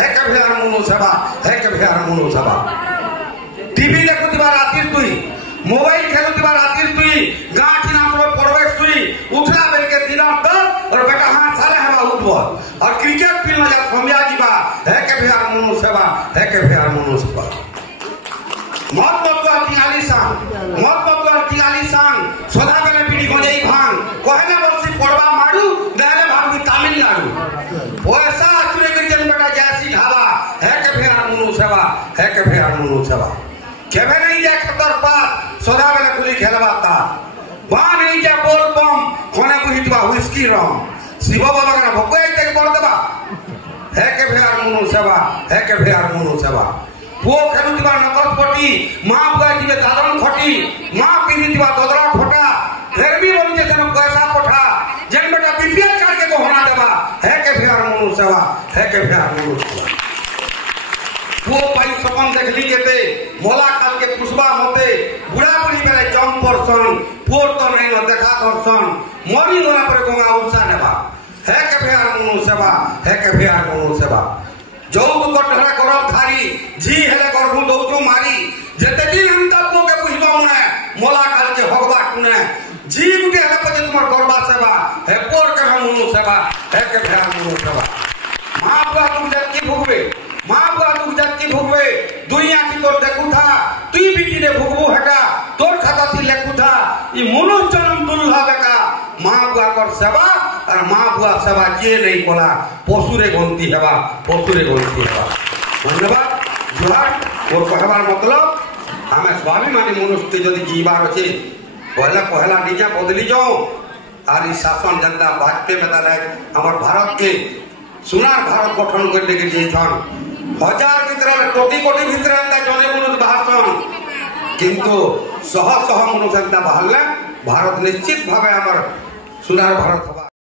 है के भेयार मनु सेवा है के भेयार मनु सेवा टीवी देखुवा रातिर तुई मोबाइल खेलुवा रातिर तुई गाँ ठिना पड़वे सुई उठला बेल के दिन दस और बेटा हाथ साले हवा उठब और क्रिकेट फिल्म जा समिया जीवा है के भेयार मनु सेवा है के भेयार मनु सेवा मत बतुआ टिंगाली सांग सोधा बेले पीढ़ी गंजेई भांग कहले बलसी पड़वा मारू देले भागवी तमिलनाडु पैसा आसुरे कर जन बेटा जैसी ढाबा है के भेयार मनु सेवा है के भेयार मनु सेवा केवे नहीं जा खतर पास सोधा बेले कुली खेलवाता वहां नहीं जा बोल बम कोने को हिटवा व्हिस्की रम शिव बाबा का भोगे के बोल देबा है के भेयार मनु सेवा है के भेयार मनु सेवा पो खेलुवा नकल पटी मां बुआ जीवे दादन खटी मां पिनिवा ददरा फटा फिर भी बोल जे तन पैसा पठा जन बेटा बीपीएल कार्ड के होना देबा है के भेयार मनु सेवा है के भेयार मनु सेवा वो पाई सपन देखली केते मोला खाल के पुष्पा मते बुढ़ा बुढ़ी बेले जम परसन पोर तो नहीं न देखा करसन मरी गला पर गंगा उल्सा नेबा है के भेयार मनु सेवा है के भेयार मनु सेवा जौत कटरा करब धारी जी हेले करबु दौचो मारी जेते दिन हम तबो के पुष्पा ने मोला खाल के भगवा कुने जीव के हेले पजे तुमर करबा सेवा है पोर के मनु सेवा है के भेयार मनु सेवा मां बुआ तुम जत की भुगबे मां बुआ तुम जत की भुगबे दुनिया की तोर देखु था तुई बिटी ने भुगबो हटा तोर खाता थी लेखु था ई मनु जन्म दुल्हा बेका मां बुआ कर सेवा और मां बुआ सेवा किए नहीं कोला पशुरे गंती हेबा पशुरे गंती हेबा धन्यवाद जोहार और कहबार मतलब हमें स्वाभिमानी मनुष्य जदि जीवार अछि पहला निजा बदली जाओ आर ई शासन जनता वाजपेयी में दाले हमर भारत के सुनार भारत गठन करने के लिए छन हजार भीतर कोटी कोटी भीतर जने मनुष्य बाहर किंतु शह शह मनुष्य बाहर भारत निश्चित भाव सुनार भारत हवा।